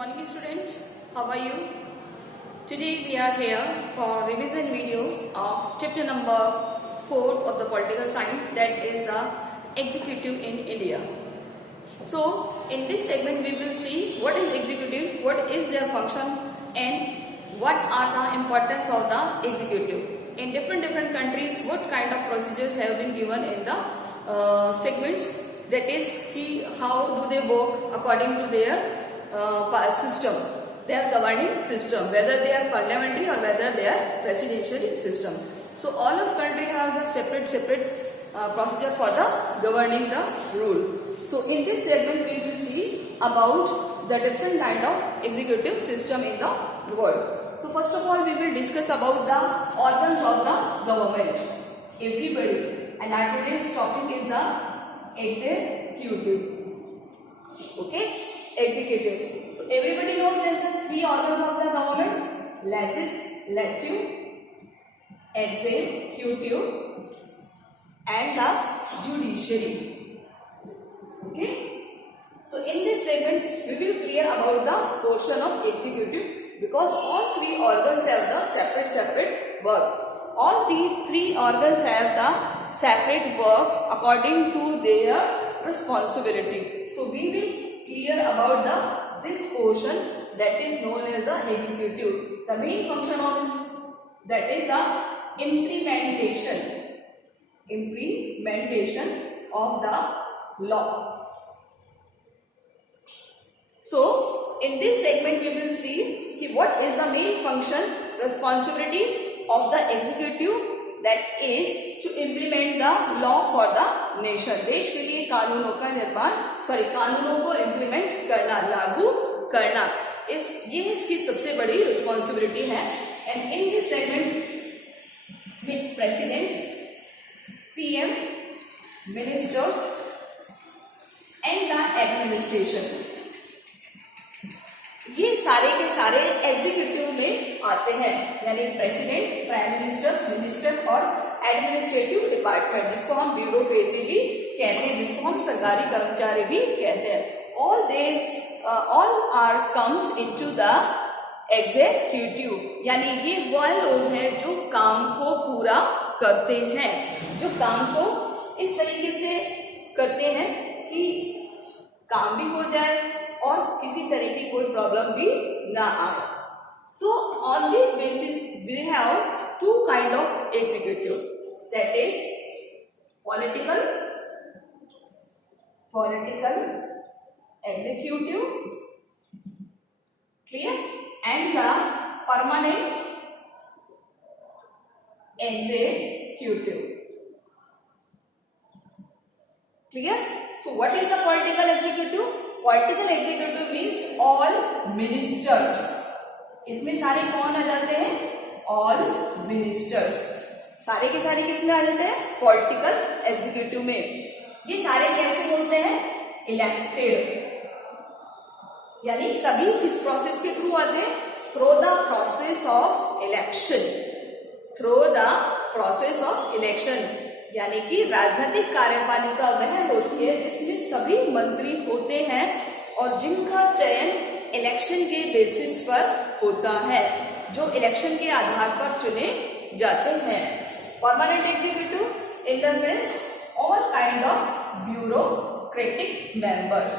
morning students, how are you? Today we are here for revision video of chapter number 4 of the political science, that is the executive in India. So in this segment we will see what is executive, what is their function and what are the importance of the executive. In different countries what kind of procedures have been given in the segments, that is how do they work according to their system, their governing system, whether they are parliamentary or whether they are presidential system. So all of country have the separate procedure for the governing the rule. So in this segment we will see about the different kind of executive system in the world. So first of all we will discuss about the organs of the government, everybody, and our today's topic is the executive. Okay, executive. So everybody knows there are three organs of the government: legislative, executive, and the judiciary. Okay. So in this segment we will clear about the portion of executive, because all three organs have the separate work. All the three organs have the separate work according to their responsibility. So we will clear about this portion that is known as the executive. The main function of this, that is the implementation of the law. So in this segment we will see what is the main function, responsibility of the executive, that is to implement the law for the nation. देश के लिए कानूनों का निर्माण, कानूनों को implement करना, लागू करना, ये इसकी सबसे बड़ी रिस्पॉन्सिबिलिटी है. And in this segment with president, PM, ministers and the administration, ये सारे के सारे एग्जीक्यूटिव में आते हैं. यानी प्रेसिडेंट, प्राइम मिनिस्टर्स, मिनिस्टर्स और एडमिनिस्ट्रेटिव डिपार्टमेंट, जिसको हम ब्यूरोक्रेसी भी कहते हैं, जिसको हम सरकारी कर्मचारी भी कहते हैं. All are comes into the executive. यानी ये वो लोग हैं जो काम को पूरा करते हैं, जो काम को इस तरीके से करते हैं कि काम भी हो जाए और किसी तरह की कोई प्रॉब्लम भी ना आए. So on this basis we have two kind of executive, that is political executive, clear, and the permanent executive, clear. So what is the political executive? Political executive means all ministers. इसमें सारे कौन आ जाते हैं? All ministers. सारे के सारे किसमें आ जाते हैं? Political executive में. ये सारे कैसे बोलते हैं? Elected. यानी सभी किस प्रोसेस के थ्रू आते हैं? Through the process of election. Through the process of election. यानी कि राजनीतिक कार्यपालिका वह होती है जिसमें सभी मंत्री होते हैं और जिनका चयन इलेक्शन के बेसिस पर होता है, जो इलेक्शन के आधार पर चुने जाते हैं. Permanent executive in the sense all kind of bureaucratic members,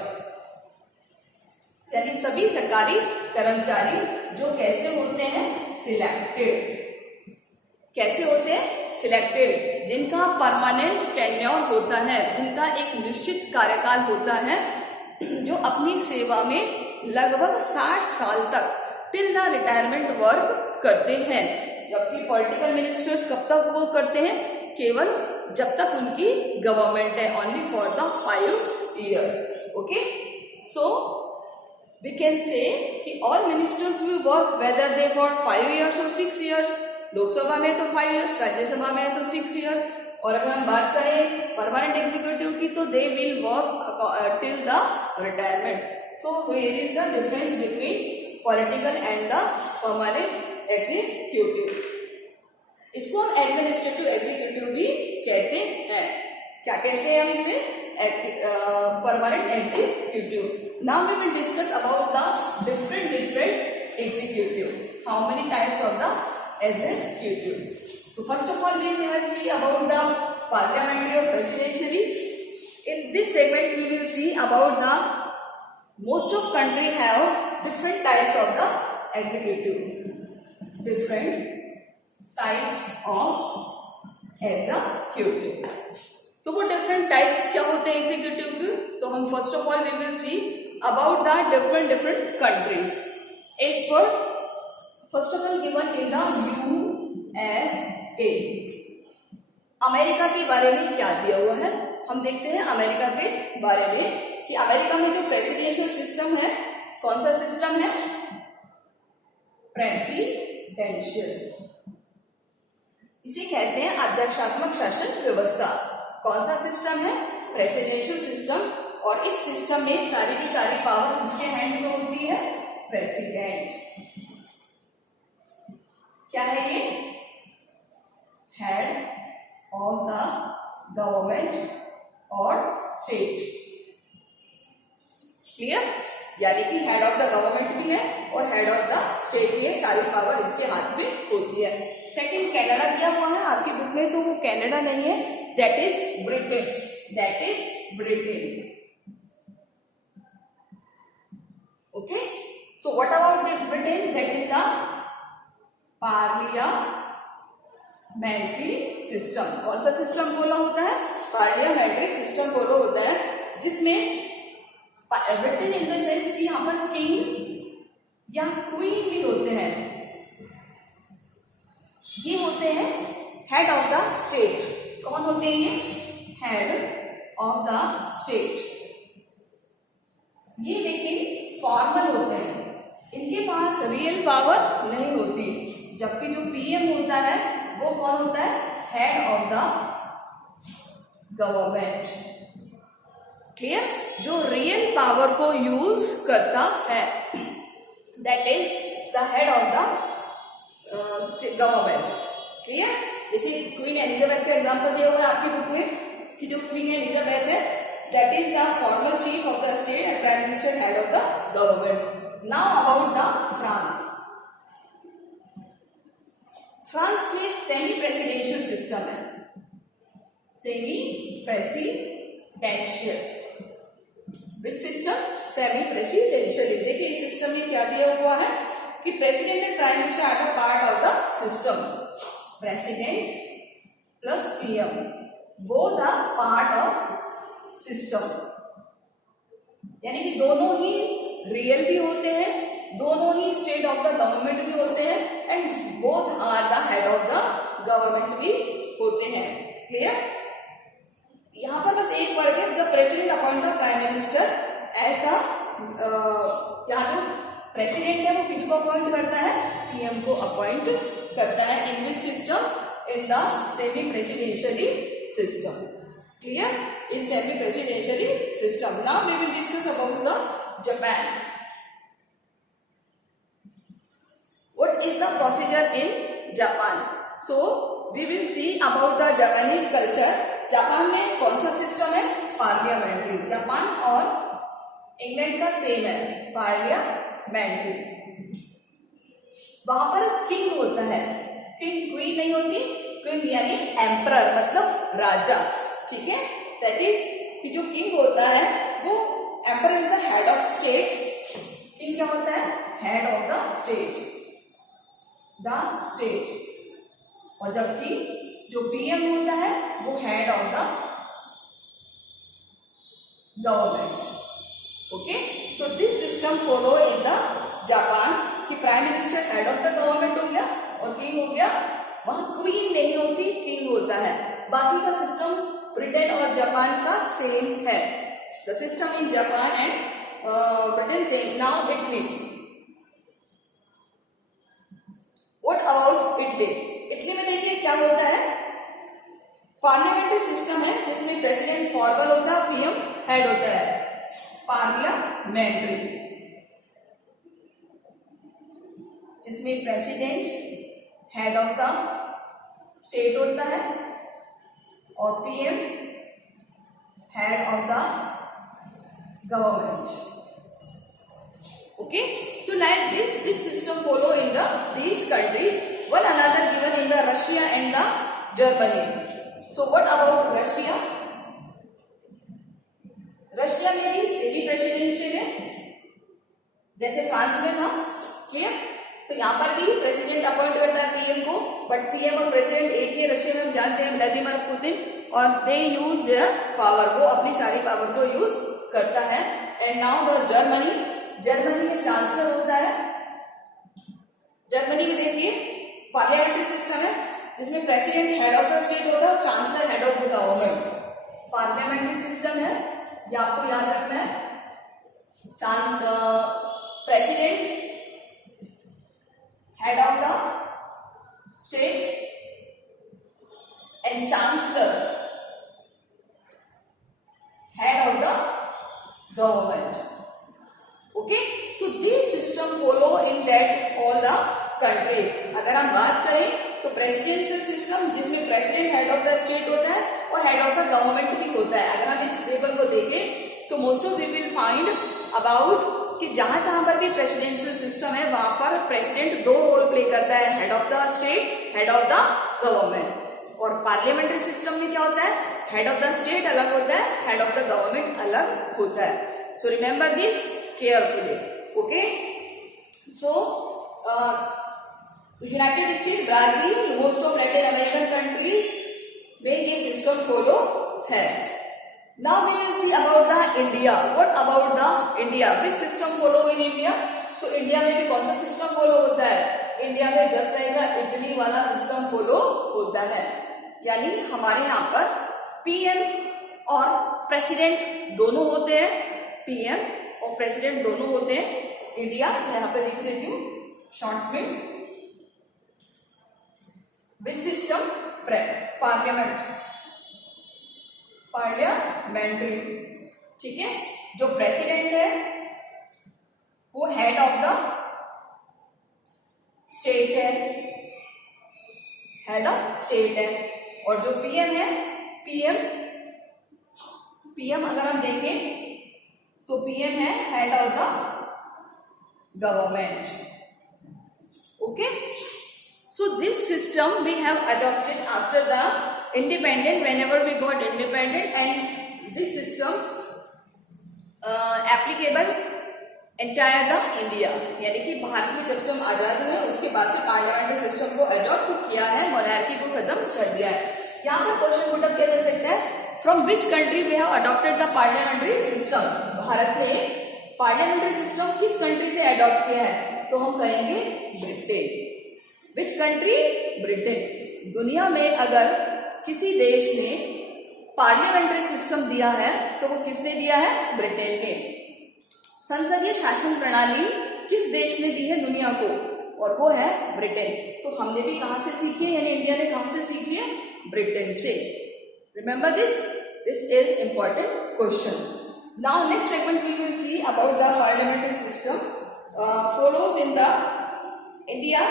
यानी सभी सरकारी कर्मचारी जो कैसे होते हैं? सिलेक्टेड. कैसे होते हैं? सिलेक्टेड, जिनका परमानेंट टेन्योर होता है, जिनका एक निश्चित कार्यकाल होता है, जो अपनी सेवा में लगभग 60 साल तक टिल द रिटायरमेंट वर्क करते हैं. जबकि पॉलिटिकल मिनिस्टर्स कब तक वो करते हैं? केवल जब तक उनकी गवर्नमेंट है, only for the 5 year. Okay, so we can say कि all ministers will work whether they for 5 years और 6 ईयर्स. लोकसभा में तो 5 ईयर्स, राज्यसभा में तो 6 ईयर. और अगर हम बात करें परमानेंट एग्जीक्यूटिव की, तो they will work till the retirement. So here is the difference between political and the permanent executive. इसको हम एडमिनिस्ट्रेटिव एग्जीक्यूटिव भी कहते हैं. क्या कहते हैं हम इसे? permanent executive. Now we will discuss about the different executive. How many types of the executive? So first of all, we will see about the parliamentary or presidentiary. In this segment, we will see about the most of country have different types of the executive. Different types of executive. तो वो different types क्या होते हैं executive के? तो हम first of all we will see about the different countries as पर first of all given in the USA. America के बारे में क्या दिया हुआ है हम देखते हैं. अमेरिका के बारे में कि अमेरिका में जो प्रेसिडेंशियल सिस्टम है, कौन सा सिस्टम है? प्रेसिडेंशियल. इसे कहते हैं अध्यक्षात्मक शासन व्यवस्था. कौन सा सिस्टम है? Presidential system. और इस सिस्टम में सारी की सारी पावर किसके हैंड में होती है? प्रेसिडेंट. क्या है ये? हेड ऑफ द गवर्नमेंट और स्टेट. क्लियर? यानी कि हेड ऑफ द गवर्नमेंट भी है और हेड ऑफ द स्टेट भी है. सारी पावर इसके हाथ में होती है. सेकंड कनाडा दिया हुआ है आपकी बुक में, तो वो कनाडा नहीं है, that is Britain. That is Britain. Okay, so what about Britain? That is the parliamentary system. कौन सा सिस्टम बोला होता है? पार्लियामेंट्री सिस्टम बोला होता है, जिसमें ब्रिटेन इन द सेंस कि यहाँ पर किंग या क्वीन भी होते हैं. ये होते हैं हेड ऑफ द स्टेट. कौन होते हैं ये? Head of the state. ये लेकिन फॉर्मल होते हैं, इनके पास रियल पावर नहीं होती. जबकि जो पीएम होता है वो कौन होता है? Head of the government. Clear? जो रियल पावर को यूज करता है, that is the head of the government. Clear? जैसे क्वीन एलिजाबेथ का एग्जांपल दिया हुआ है आपकी बुक में कि जो क्वीन एलिजाबेथ है, that is the former chief of the state and prime minister, head of the government. Now about the France. France में सेमी प्रेसिडेंशियल सिस्टम है. Semi presidential. Which system? Semi presidential. देखिए इस system में क्या दिया हुआ है कि president and prime minister are the part of the system. President plus PM both are part of system. यानी कि दोनों ही रियल भी होते हैं, दोनों ही स्टेट ऑफ द गवर्नमेंट भी होते हैं, and both are the head of the government भी होते हैं. क्लियर? यहां पर बस एक वर्ग है, the president appoint the prime minister as the. यहाँ जो प्रेसिडेंट है वो किसको अपॉइंट करता है? पीएम को अपॉइंट करता है. In which system? In the semi presidentially system. Clear? In semi presidentially system. Now we will discuss about the Japan. What is the procedure in Japan? So we will see about the Japanese culture. Japan में कौन सा system है? Parliamentary. Japan और England का same है, parliamentary. वहां पर king होता है, किंग क्वीन नहीं होती. किंग यानी एम्परर मतलब राजा. ठीक है? दैट इज कि जो किंग होता है वो emperor is the head of state. King क्या होता है? Head of the state. The state. और जबकि जो पीएम होता है वो head of the government. Okay, so this system follow in the Japan कि prime minister head of the government हो गया और किंग हो गया. वहां क्वीन नहीं होती, किंग होता है. बाकी का सिस्टम ब्रिटेन और जापान का सेम है. The system in Japan and Britain same. Now Italy. What about Italy? Italy में देखिए क्या होता है. पार्लियामेंट्री सिस्टम है जिसमें प्रेसिडेंट फॉर्मल होता है, पीएम हेड होता है. पार्लियामेंट्री जिसमें president head of the state होता है और PM head of the government. Okay, so है this system follow in the these countries, one another given in the Russia and the Germany. So what about Russia? Russia में भी semi presidential है जैसे France में था. Clear? तो यहाँ पर भी प्रेसिडेंट अपॉइंट करता है पीएम को, बट पीएम और प्रेसिडेंट एक ही. रशिया में हम जानते हैं व्लादिमीर पुतिन, और दे यूज देयर पावर, वो अपनी सारी पावर को यूज करता है. And now the Germany, Germany में चांसलर होता है. जर्मनी में देखिए पार्लियामेंट्री सिस्टम है जिसमें president head of the state होता है और chancellor head of the government. Parliamentary system है, ये आपको याद रखना है. President head of the state and chancellor head of the government. Okay, so this system follow in that all the countries. अगर हम बात करें तो प्रेसिडेंशियल सिस्टम जिसमें president head of the state होता है और हेड ऑफ द गवर्नमेंट भी होता है. अगर हम इस टेबल को देखें तो most of we will find about कि जहां जहां पर भी प्रेसिडेंशियल सिस्टम है वहां पर प्रेसिडेंट दो रोल प्ले करता है, head of the state, head of the government. और पार्लियामेंट्री सिस्टम में क्या होता है? हेड ऑफ द स्टेट अलग होता है, हेड ऑफ द गवर्नमेंट अलग होता है. So remember this carefully. Okay, so United state, Brazil, most of Latin American countries में ये सिस्टम फॉलो है. Now we will see about the India. What about the India? Which system follow in India? So India में भी कौन सा system follow होता है? India में जस्ट लाइक इटली वाला सिस्टम फॉलो होता है. यानी हमारे यहाँ पर पीएम और प्रेसिडेंट दोनों होते हैं. पीएम और प्रेसिडेंट दोनों होते हैं. इंडिया यहाँ पे लिख देती हूँ शॉर्ट में. Which system? पार्लियामेंट्री. ठीक है, जो प्रेसिडेंट है वो हेड ऑफ द स्टेट है, हेड ऑफ स्टेट है. और जो पीएम है, पीएम अगर हम देखें तो पीएम है head of the government. Okay, so this system we have adopted after the independent, whenever we got independent, and this system applicable entire the India. यानी कि भारत में जब से हम आजाद हुए उसके बाद से पार्लियामेंट्री सिस्टम को अडॉप्ट किया है, मोनार्की को खत्म कर दिया है. यहाँ पर क्वेश्चन पुट अप किया जा सकता है, from which country we have adopted the parliamentary system? Bharat ने पार्लियामेंट्री सिस्टम किस कंट्री से अडॉप्ट किया है? तो हम कहेंगे ब्रिटेन. Which country? ब्रिटेन. दुनिया में अगर किसी देश ने पार्लियामेंट्री सिस्टम दिया है तो वो किसने दिया है? ब्रिटेन ने. संसदीय शासन प्रणाली किस देश ने दी है दुनिया को? और वो है ब्रिटेन. तो हमने भी कहां से सीखी है, यानी इंडिया ने कहां से सीखी है? ब्रिटेन से. Remember this is important question. Now next segment we will see about the parliamentary system follows in the India.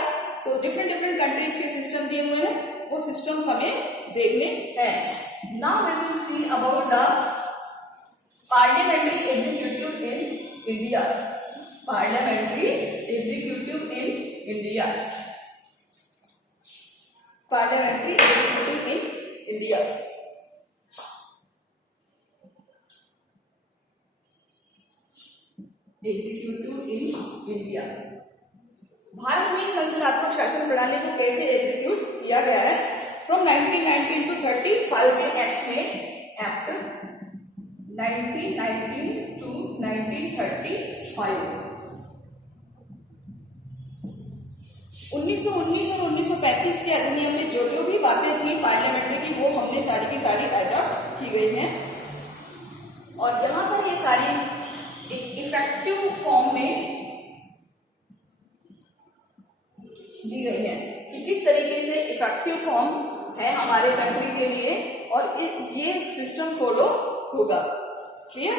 तो डिफरेंट कंट्रीज के सिस्टम दिए हुए हैं, वो सिस्टम्स हमें देखने हैं. Now we will see about the parliamentary executive in India. Parliamentary executive in India. Parliamentary executive in India. Executive in India. Bharat में संसदात्मक शासन प्रणाली को कैसे एग्जीक्यूट किया गया है? फ्रॉम 1919 टू 35 के एक्ट में, एक्ट 1919 टू 1935, 1919 और 1935 के अधिनियम में जो जो भी बातें थी पार्लियामेंट्री की, वो हमने सारी की सारी अडॉप्ट की गई हैं. और यहाँ पर ये सारी एक इफेक्टिव फॉर्म में दी गई है कि किस तरीके से इफेक्टिव फॉर्म है हमारे कंट्री के लिए, और ये सिस्टम फॉलो होगा. क्लियर?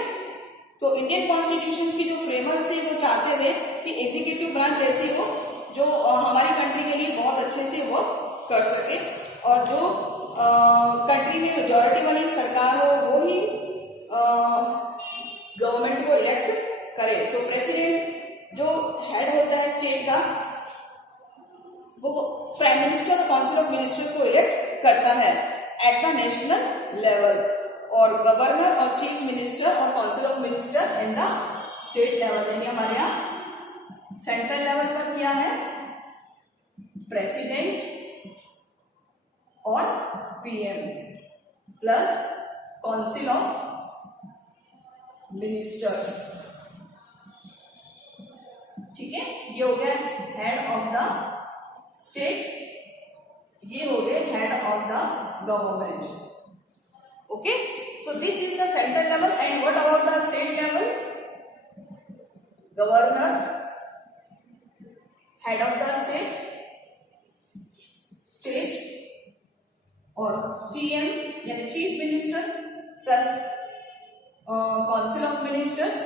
तो इंडियन कॉन्स्टिट्यूशन की जो फ्रेमर्स थे वो चाहते थे कि एग्जीक्यूटिव ब्रांच ऐसी हो जो हमारी कंट्री के लिए बहुत अच्छे से वर्क कर सके, और जो कंट्री में मेजॉरिटी वाली सरकार हो वो ही गवर्नमेंट को इलेक्ट करे. सो प्रेसिडेंट जो हेड होता मिनिस्टर और काउंसिल ऑफ मिनिस्टर को इलेक्ट करता है एट द नेशनल लेवल, और गवर्नर और चीफ मिनिस्टर और council of minister in the state level. यानी हमारे यहाँ सेंट्रल लेवल पर क्या है, प्रेसिडेंट और PM plus council of ministers. ठीक है, ये हो गया हेड ऑफ द स्टेट, ये हो गए head of the government. Okay, so this is the central level and what about the state level? Governor, head of the state और CM यानी chief minister plus council of ministers,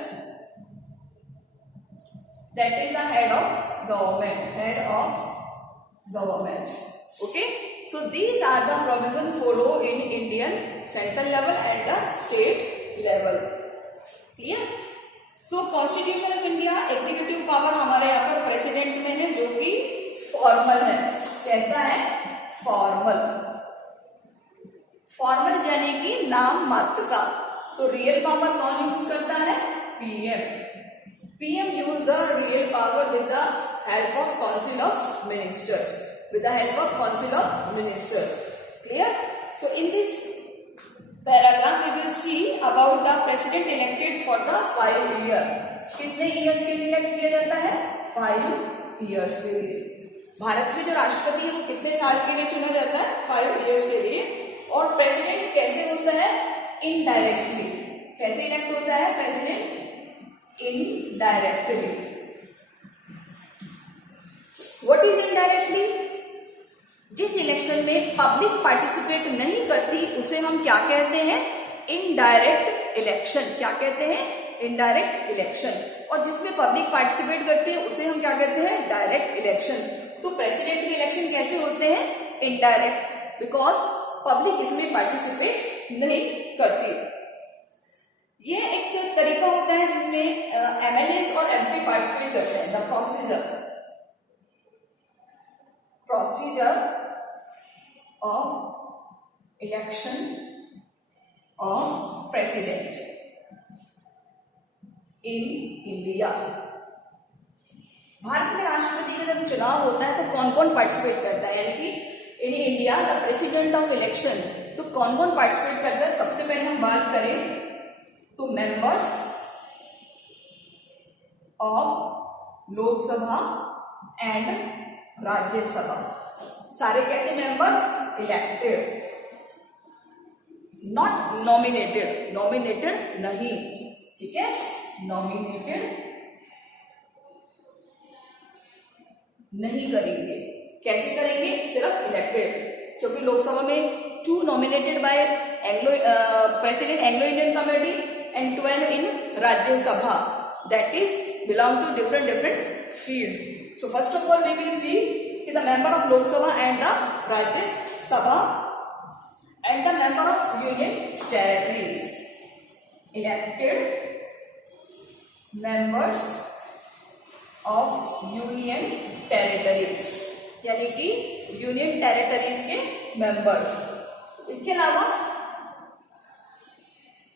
that is the head of government. Okay, so these are the provision follow in Indian central level and the state level. Clear? So constitution of India executive power हमारे यहाँ पर president में है जो कि formal है। कैसा है? फॉर्मल। फॉर्मल यानी कि नाम मात्र का। तो रियल पावर कौन यूज करता है? PM. PM use the real power with the help of Council of Ministers. With the help of Council of Ministers. Clear? So in this paragraph we will see about the president elected for the 5 year. कितने years के लिए elect किया जाता है? 5 years के लिए। भारत में जो राष्ट्रपति है वो कितने साल के लिए चुना जाता है? 5 years के लिए। और प्रेसिडेंट कैसे होता है? इनडायरेक्टली। कैसे इलेक्ट होता है president? Indirectly. What is indirectly? जिस इलेक्शन में पब्लिक पार्टिसिपेट नहीं करती उसे हम क्या कहते हैं? Indirect election. क्या कहते हैं? Indirect election. और जिसमें पब्लिक पार्टिसिपेट करती है उसे हम क्या कहते हैं? Direct election. तो प्रेसिडेंट के इलेक्शन कैसे होते हैं? इनडायरेक्ट, बिकॉज पब्लिक इसमें पार्टिसिपेट नहीं करती। ये एक तरीका होता है जिसमें एमएलए और एमपी पार्टिसिपेट करते हैं। The procedure of election of president in India. Bharat में राष्ट्रपति का जब चुनाव होता है तो कौन कौन पार्टिसिपेट करता है? यानी कि in India the president of election, तो कौन कौन पार्टिसिपेट करता है? सबसे पहले हम बात करें तो members of Lok Sabha and Rajya Sabha. सारे कैसे members? Elected, not nominated. Nominated नहीं, ठीक है? नॉमिनेटेड नहीं करेंगे। कैसे करेंगे? सिर्फ इलेक्टेड, क्योंकि लोकसभा में 2 nominated by President Anglo-Indian Committee and 12 in Rajya Sabha, that is belong to different field. So first of all we will see the member of Lok Sabha and the Rajya Sabha and the member of Union Territories. Elected members of Union Territories, यानी कि union territories के members. इसके अलावा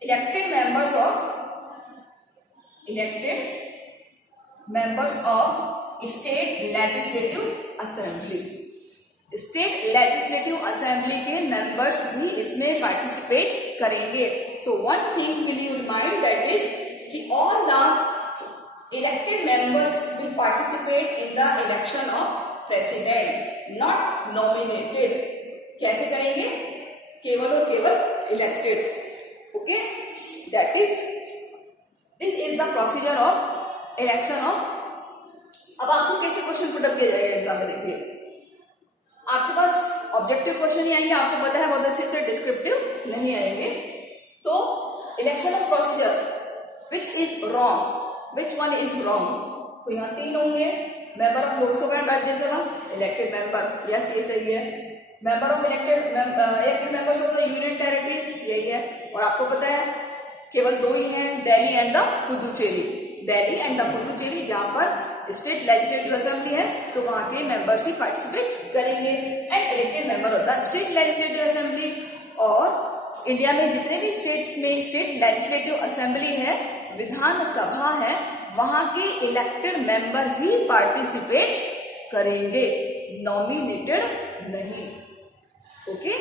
elected members of state legislative assembly. State legislative assembly के members भी इसमें participate करेंगे। So one thing will you remind that is कि all the elected members will participate in the election of president, not nominated. कैसे करेंगे? केवल और केवल elected. Okay, that is this is the procedure of election of. अब आपसे कैसे question put up किया जाएगा एग्जाम में? देखिए, आपके पास ऑब्जेक्टिव क्वेश्चन ही आएंगे, आपको पता है बहुत अच्छे से, डिस्क्रिप्टिव नहीं आएंगे। तो election of procedure which is wrong, which one is wrong? तो यहाँ 3 होंगे, member of Lok Sabha and Rajya Sabha, elected member, yes ये सही है। Member of elected members of the union territories, यही है। और आपको पता है केवल 2 ही हैं, Delhi and the Puducherry. Delhi and the Puducherry, जहां पर स्टेट लेजिस्लेटिव असेंबली है तो वहां के मेंबर्स ही पार्टिसिपेट करेंगे एंड इलेक्टेड मेंबर होता है स्टेट लेजिस्लेटिव असेंबली। और इंडिया में जितने भी स्टेट्स में स्टेट लेजिस्लेटिव असेंबली है, विधानसभा है, वहां के इलेक्टेड मेंबर ही पार्टिसिपेट करेंगे, नॉमिनेटेड नहीं। ओके,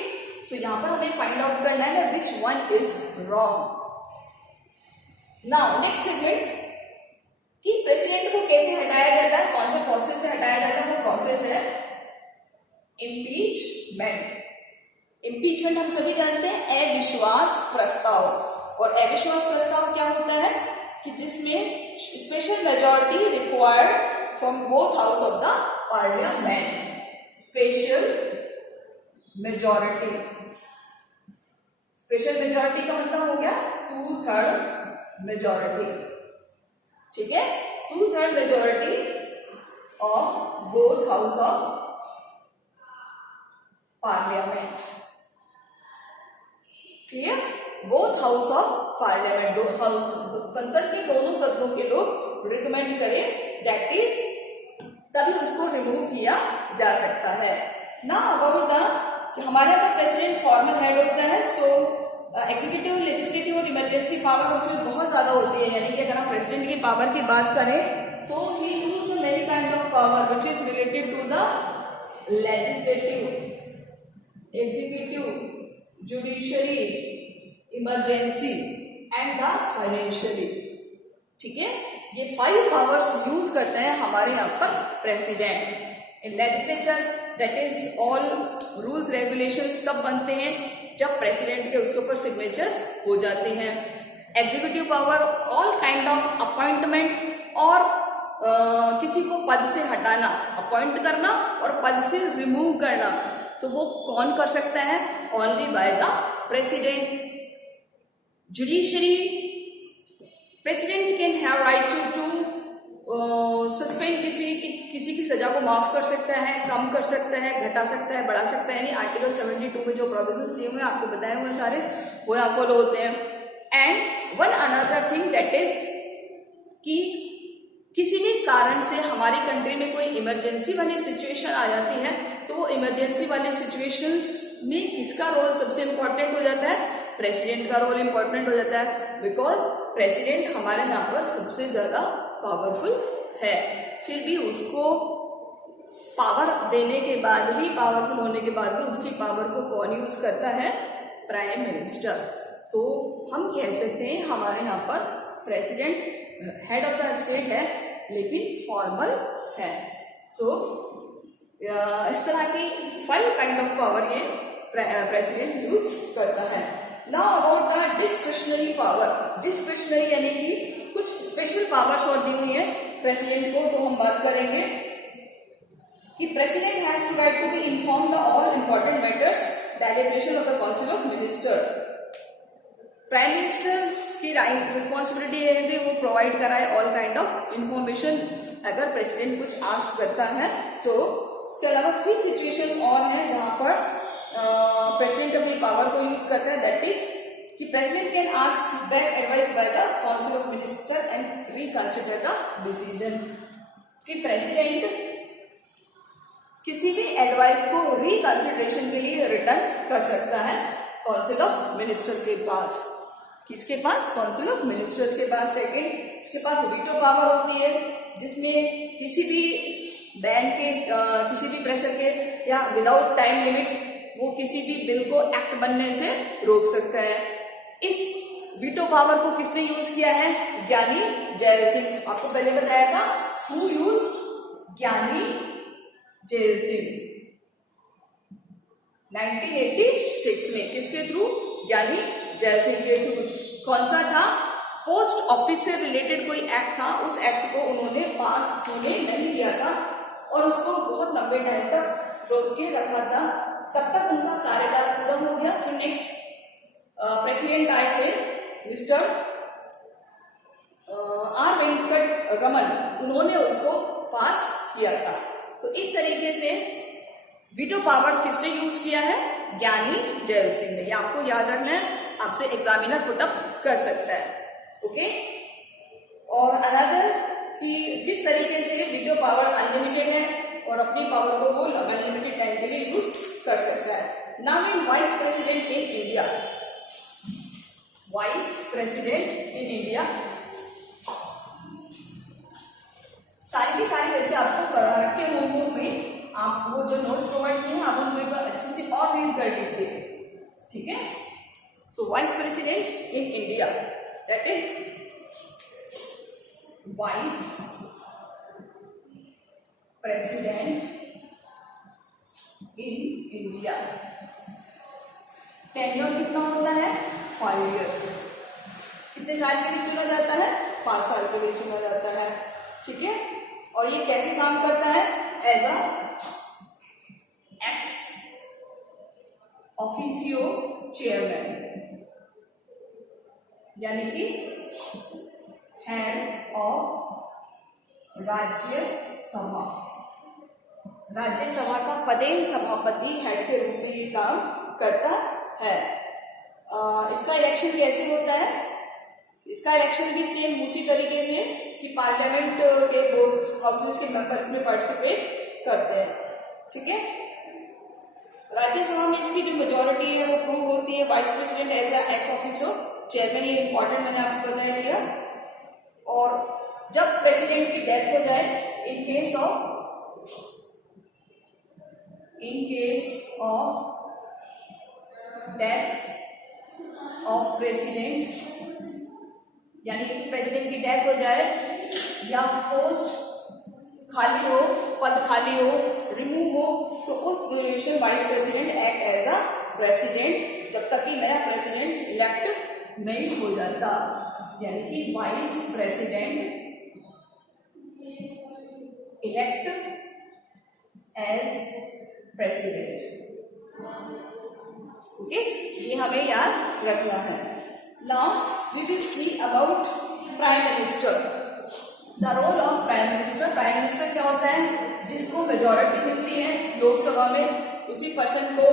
सो यहां पर हमें फाइंड आउट करना है which one is wrong. Now next segment कि प्रेसिडेंट को कैसे हटाया जाता है, कौन से प्रोसेस से हटाया जाता है, वो प्रोसेस है इम्पीचमेंट। इम्पीचमेंट हम सभी जानते हैं अविश्वास प्रस्ताव, और अविश्वास प्रस्ताव क्या होता है कि जिसमें special majority required from both house of the parliament. Special majority, special majority का मतलब हो गया 2/3 मेजॉरिटी, ठीक है, 2/3 majority of both house of parliament. Clear, both house of parliament, संसद के दोनों सदनों के लोग रिकमेंड करें, दैट इज तभी उसको रिमूव किया जा सकता है ना। अबाउट द हमारे यहाँ पर प्रेसिडेंट फॉर्मल हेड होता है, सो एग्जीक्यूटिव, लेजिस्लेटिव और इमरजेंसी पावर उसमें बहुत ज्यादा होती है, यानी कि अगर हम प्रेसिडेंट की पावर की बात करें तो he use many kind of power which is related to the legislative, executive, judiciary, emergency and the financially. ठीक है, ये 5 पावर्स यूज करते हैं हमारे यहाँ पर president. In legislature that is all rules regulations कब बनते हैं, जब प्रेसिडेंट के उसके ऊपर सिग्नेचर्स हो जाते हैं। Executive power all kind of appointment और किसी को पद से हटाना, अपॉइंट करना और पद से रिमूव करना, तो वो कौन कर सकता है, only by the president. Judiciary, president can have right to suspend किसी की सजा को माफ कर सकता है, कम कर सकता है, घटा सकता है, बढ़ा सकता है, यानी आर्टिकल 72 में जो प्रोविजंस दिए हुए आपको बताए हुए सारे वो यहाँ फॉलो होते हैं। And one another thing that is कि किसी भी कारण से हमारी कंट्री में कोई इमरजेंसी वाली सिचुएशन आ जाती है, तो वो इमरजेंसी वाले सिचुएशंस में किसका रोल सबसे इंपॉर्टेंट हो जाता है, प्रेसिडेंट का रोल इंपॉर्टेंट हो जाता है, बिकॉज प्रेसिडेंट हमारे यहाँ पर सबसे ज्यादा पावरफुल है। फिर भी उसको पावर देने के बाद भी, पावरफुल होने के बाद भी उसकी पावर को कौन यूज करता है, प्राइम मिनिस्टर। सो हम कह सकते हैं हमारे यहाँ पर president head of the state है लेकिन फॉर्मल है। सो इस तरह की 5 काइंड ऑफ पावर ये प्रेसिडेंट यूज करता है। Now about the discretionary power, discretionary यानी कि कुछ स्पेशल पावर्स और दी हुई है प्रेसिडेंट को, तो हम बात करेंगे कि president has to right to be inform the all important matters deliberation of the council of minister. Prime minister की रिस्पॉन्सिबिलिटी है कि वो प्रोवाइड कराए ऑल काइंड ऑफ इंफॉर्मेशन अगर प्रेसिडेंट कुछ आस्क करता है तो। उसके अलावा 3 सिचुएशंस और हैं जहां पर प्रेसिडेंट अपनी पावर को यूज करता है, दैट इज कि president can ask back advice by the council of minister and reconsider the decision. कि प्रेसिडेंट किसी भी एडवाइस को रिकंसिडरेशन के लिए रिटर्न कर सकता है काउंसिल ऑफ मिनिस्टर के पास। किसके पास, काउंसिल ऑफ मिनिस्टर्स के पास। सेकेंड, इसके पास वीटो पावर होती है जिसमें किसी भी बैन के, किसी भी प्रेशर के या विदाउट टाइम लिमिट वो किसी भी बिल को एक्ट बनने से रोक सकता है। इस वीटो पावर को किसने यूज किया है, ज्ञानी जैल सिंह। आपको पहले बताया था हु यूज, ज्ञानी जैल सिंह 1986 में। किसके थ्रू, ज्ञानी जैल सिंह के थ्रू। कौन सा था, पोस्ट ऑफिस से रिलेटेड कोई एक्ट था, उस एक्ट को उन्होंने पास होने नहीं किया था और उसको बहुत लंबे टाइम तक रोक के रखा था, तब तक उनका कार्यकाल पूरा हो गया। फिर नेक्स्ट प्रेसिडेंट आए थे मिस्टर आर वेंकट रमन, उन्होंने उसको पास किया था। तो इस तरीके से वीटो पावर किसने यूज किया है, ज्ञानी जैल सिंह ने। ये आपको याद रखना है, आपसे एग्जामिनर पुटअप कर सकता है। ओके, और अनदर कि किस तरीके से वीटो और अपनी पावर को वो अनलिमिटेड टाइम के लिए यूज कर सकता है। नाम in vice president in India, vice president in India सारी की सारी वैसे आपको रखे होंगे में, आप वो जो नोट्स प्रोवाइड किए हैं आप उनको एक बार अच्छे से और रीड कर लीजिए, ठीक है। So vice president in India, that is vice president in India. Tenure कितना होता है? 5 years। कितने साल के लिए चुना जाता है? 5 साल के लिए चुना जाता है, ठीक है। और ये कैसे काम करता है? As a ex officio chairman, यानी कि हेड ऑफ राज्यसभा, राज्यसभा का पदेन सभापति हेड के रूप में ये काम करता है। इसका इलेक्शन कैसे होता है? इसका इलेक्शन भी सेम उसी तरीके से कि पार्लियामेंट के बोथ हाउसेस के मेंबर्स में पार्टिसिपेट करते हैं, ठीक है। राज्यसभा में इसकी जो मेजोरिटी है वो प्रूव होती है vice president as a ex officio chairman, ये इंपॉर्टेंट मैंने आपको बताया दिया। और जब प्रेसिडेंट की डेथ हो जाए, in case of death of president, यानी प्रेसिडेंट की डेथ हो जाए या पोस्ट खाली हो, पद खाली हो, रिमूव हो, तो उस duration vice president act as a president जब तक कि नया प्रेसिडेंट इलेक्ट नहीं हो जाता, यानी कि vice president elect as president, okay. ये हमें याद रखना है। Now we will see about prime minister, the role of prime minister. Prime minister क्या होता है? जिसको मेजोरिटी मिलती है लोकसभा में, उसी पर्सन को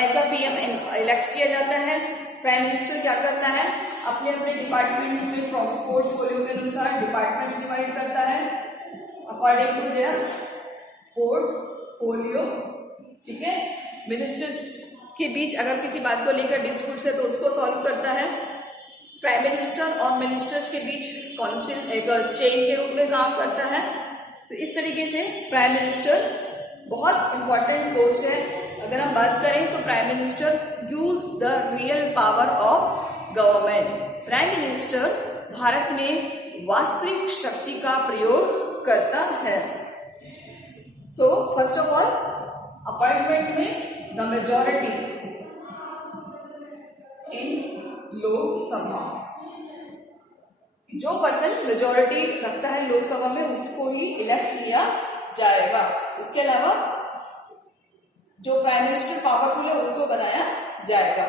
एज अ पीएम इलेक्ट किया जाता है। प्राइम मिनिस्टर क्या करता है? अपने अपने डिपार्टमेंट्स में पोर्टफोलियो के अनुसार डिपार्टमेंट्स डिवाइड करता है अकॉर्डिंग टू देयर पोर्टफोलियो, ठीक है। मिनिस्टर्स के बीच अगर किसी बात को लेकर डिस्प्यूट्स है तो उसको सॉल्व करता है। प्राइम मिनिस्टर और मिनिस्टर्स के बीच काउंसिल एक चेन के रूप में काम करता है। तो इस तरीके से प्राइम मिनिस्टर बहुत इंपॉर्टेंट पोस्ट है। अगर हम बात करें तो prime minister use the real power of government. Prime minister Bharat में वास्तविक शक्ति का प्रयोग करता है। So first of all appointment में द मेजोरिटी इन लोकसभा, जो पर्सन मेजोरिटी रखता है लोकसभा में उसको ही इलेक्ट किया जाएगा। इसके अलावा जो प्राइम मिनिस्टर पावरफुल है उसको बनाया जाएगा।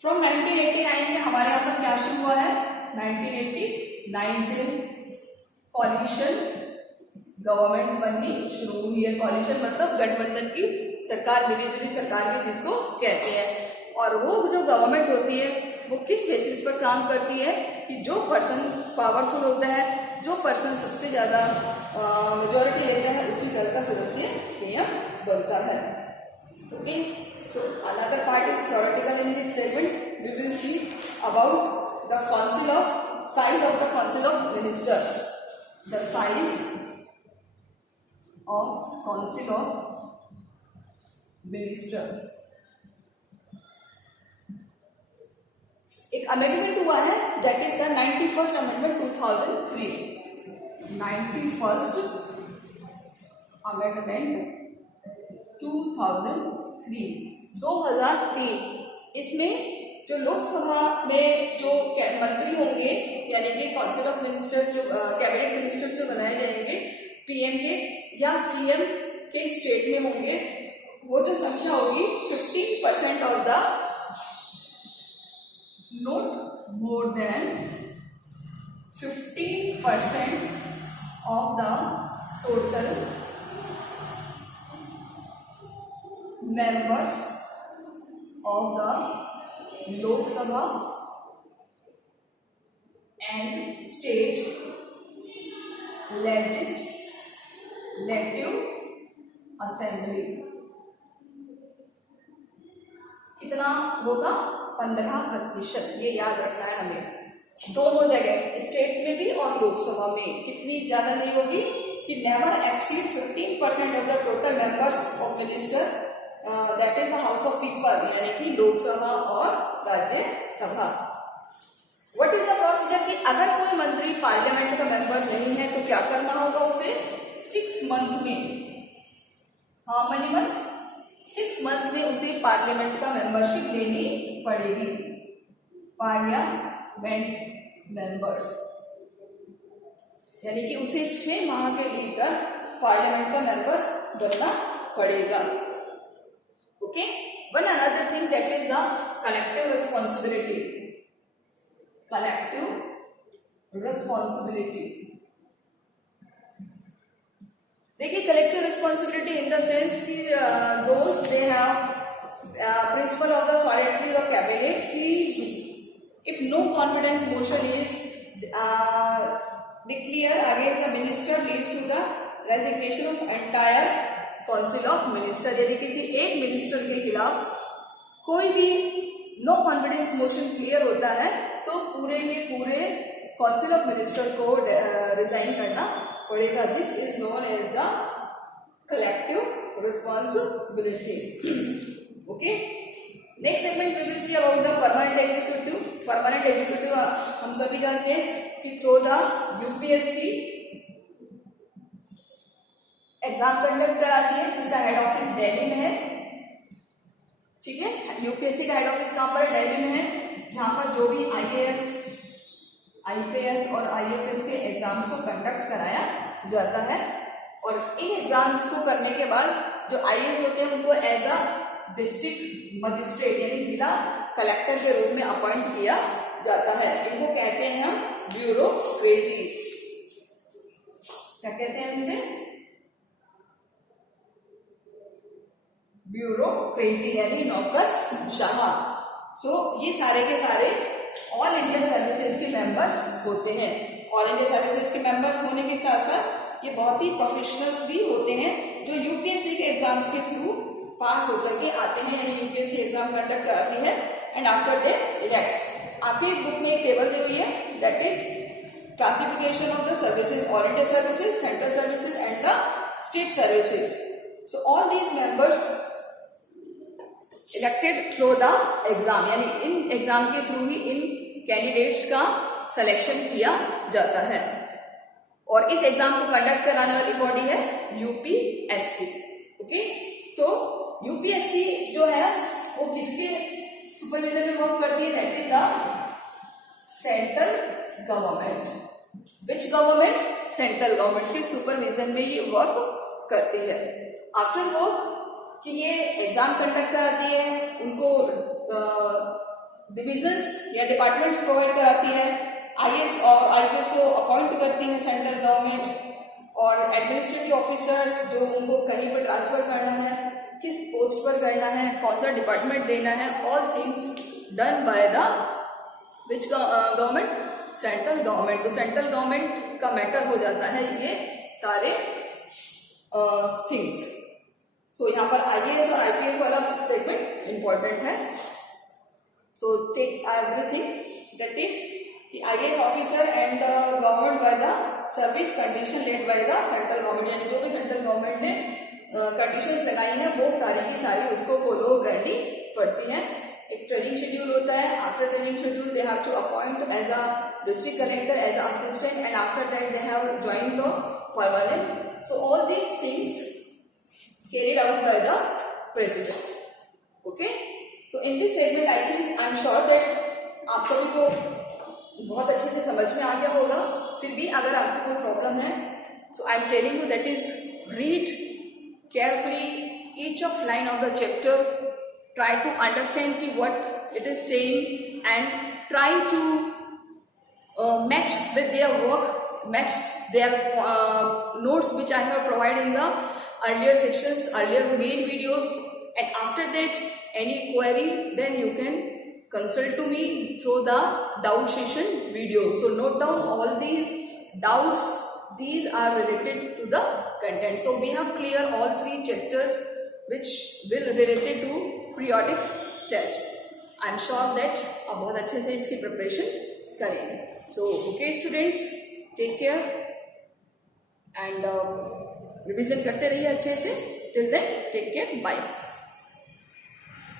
फ्रॉम 1989 से हमारे यहाँ पर क्या शुरू हुआ है? 1989 से कॉलिशन गवर्नमेंट बननी शुरू हुई है। कॉलिशन मतलब गठबंधन की सरकार, मिलीजुली सरकार भी जिसको कहते हैं। और वो जो गवर्नमेंट होती है वो किस बेसिस पर काम करती है कि जो पर्सन पावरफुल होता है, जो पर्सन सबसे ज्यादा मेजोरिटी लेता है, उसी दल का सदस्य पीएम बनता है, okay. So another part is theoretical in this segment we will see about the council of size of the council of ministers, the size of council of minister. एक अमेंडमेंट हुआ है that is the 91st amendment 2003, 91st amendment 2003। इसमें जो लोकसभा में जो मंत्री होंगे, यानी कि काउंसिल ऑफ मिनिस्टर्स, जो कैबिनेट मिनिस्टर्स जो बनाए जाएंगे पीएम के या सीएम के स्टेट में होंगे, वो जो संख्या होगी 15% of the not more than 15% of the total members of the Lok Sabha and state legislative assembly. कितना होगा? 15%। ये याद रखना है हमें, दोनों जगह, स्टेट में भी और लोकसभा में। कितनी ज्यादा नहीं होगी कि never exceed 15% of the total members of minister, that is the house of people, यानी कि लोकसभा और Rajya Sabha. What is the procedure कि अगर कोई मंत्री पार्लियामेंट का मेंबर नहीं है तो क्या करना होगा उसे? 6 मंथ में, हाउ मेनी मंथ्स? 6 मंथ में उसे पार्लियामेंट का मेंबरशिप लेनी पड़ेगी। पार्लियामेंट मेंबर्स, यानी कि उसे 6 माह के भीतर पार्लियामेंट का मेंबर बनना पड़ेगा। Okay, one another thing that is the collective responsibility. Collective responsibility, देखिए collective responsibility in the sense कि those they have principle of the solidarity of cabinet कि if no confidence motion is declare against the minister leads to the resignation of entire council of minister. यदि किसी एक minister के खिलाफ कोई भी no confidence motion clear होता है तो पूरे के पूरे काउंसिल ऑफ मिनिस्टर को रिजाइन करना पड़ेगा। This is known as the collective responsibility. Okay, next segment we will see about the permanent executive. Permanent executive हम सभी जानते हैं कि through the UPSC exam conduct कराती है, जिसका हेड ऑफिस दिल्ली में है। ठीक है, यूपीएससी का हेड ऑफिस कहां पर? दिल्ली में है, जहां पर जो भी आईएएस, आईपीएस और आईएफएस के एग्जाम्स को कंडक्ट कराया जाता है। और इन एग्जाम्स को करने के बाद जो आईएएस होते हैं उनको एज अ डिस्ट्रिक्ट मजिस्ट्रेट यानी जिला कलेक्टर के रूप में अपॉइंट किया जाता है। इनको कहते हैं हम ब्यूरोक्रेसी। क्या कहते हैं इसे? ब्यूरोक्रेसी यानी नौकरशाह। सो ये सारे के सारे ऑल इंडिया सर्विसेज के मेंबर्स होते हैं। ऑल इंडिया सर्विसेज के मेंबर्स होने के साथ साथ ये बहुत ही प्रोफेशनल्स भी होते हैं जो यूपीएससी के एग्जाम्स के थ्रू पास होकर के आते हैं, यानी यूपीएससी एग्जाम कंडक्ट कराती है एंड आफ्टर दे इलेक्ट। आपके बुक में एक टेबल दी हुई है, that is classification of the services, all India services, central services and the state services. So all these members elected through the exam, यानी in exam के through ही इन candidates का selection किया जाता है। और इस एग्जाम को कंडक्ट कराने वाली बॉडी है यूपीएससी। ओके, सो यूपीएससी जो है वो किसके सुपरविजन में वर्क करती है? That is the central government. Which government? Central government के सुपरविजन में ये वर्क करती है। आफ्टर वर्क कि ये एग्जाम कंडक्ट कराती है, उनको डिविजन्स या डिपार्टमेंट्स प्रोवाइड कराती है, आईएएस और आईपीएस को अपॉइंट करती है सेंट्रल गवर्नमेंट, और एडमिनिस्ट्रेटिव ऑफिसर्स जो उनको कहीं पर ट्रांसफर करना है, किस पोस्ट पर करना है, कौन सा डिपार्टमेंट देना है, all things done by the which government? Central government. तो सेंट्रल गवर्नमेंट का मैटर हो जाता है ये सारे थिंग्स। सो यहाँ पर आईएएस और आईपीएस वाला सेगमेंट इंपॉर्टेंट है। So take everything that is कि IAS officer and government by the service condition laid by the central government, यानी जो भी सेंट्रल गवर्नमेंट ने कंडीशंस लगाई हैं वो सारी की सारी उसको फॉलो करनी पड़ती हैं। एक ट्रेनिंग शेड्यूल होता है, after training schedule they have to appoint as a district collector as a assistant and after that they have join the permanent. So all these things carried out by the president. Okay, so in this segment I think I'm sure that आप सभी को बहुत अच्छे से समझ में आ गया होगा। फिर भी अगर आपको कोई प्रॉब्लम है, so I'm telling you that is read carefully each of line of the chapter, try to understand ki what it is saying and try to match with their work, match their notes which I have provided in the earlier sections, earlier main videos, and after that any query then you can consult to me through the doubt session video. So note down all these doubts these are related to the content. So we have clear all 3 chapters which will related to periodic test. I am sure that आप बहुत अच्छे से इसकी preparation करेंगे. So okay students, take care and revision करते रहिए अच्छे से. Till then, take care. Bye.